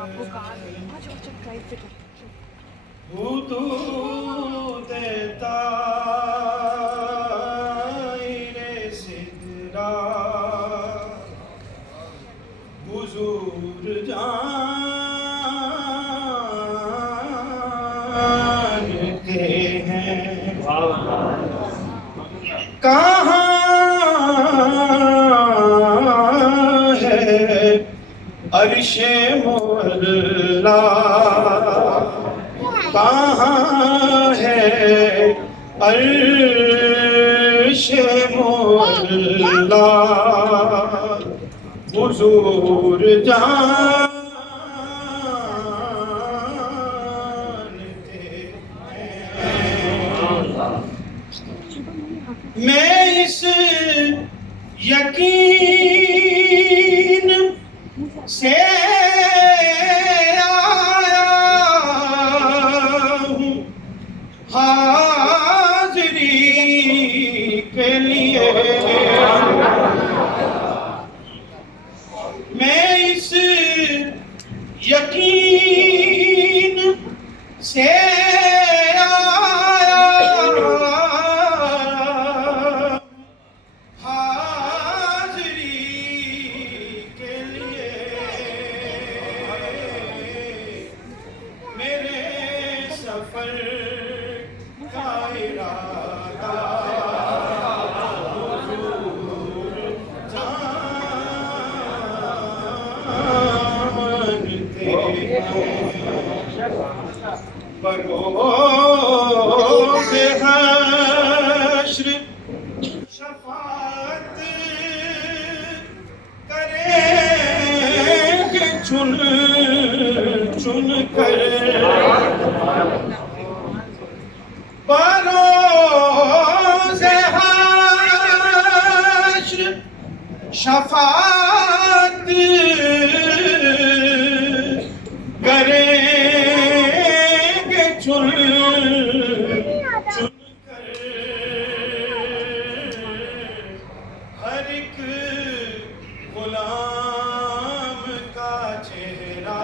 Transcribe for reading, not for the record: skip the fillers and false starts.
आपको कहा अच्छा अच्छा ड्राइव पे तू देता रे सिदरा हुजूर जानते हैं कहाँ है अर्शे मोला, कहाँ है अर्शे मोला, हुजूर जानते हैं। मैं इस यकीन से आया हूँ हाज़री के लिए, मैं इस यकीन से सफर का इरादा हुजूर जानते हैं। बरोज़े हश्र शफ़ाअत करेंगे चुन चुन कर, बरोज़े हश्र शफ़ाअत करेंगे चुन चुन कर, हर एक गुलाम का चेहरा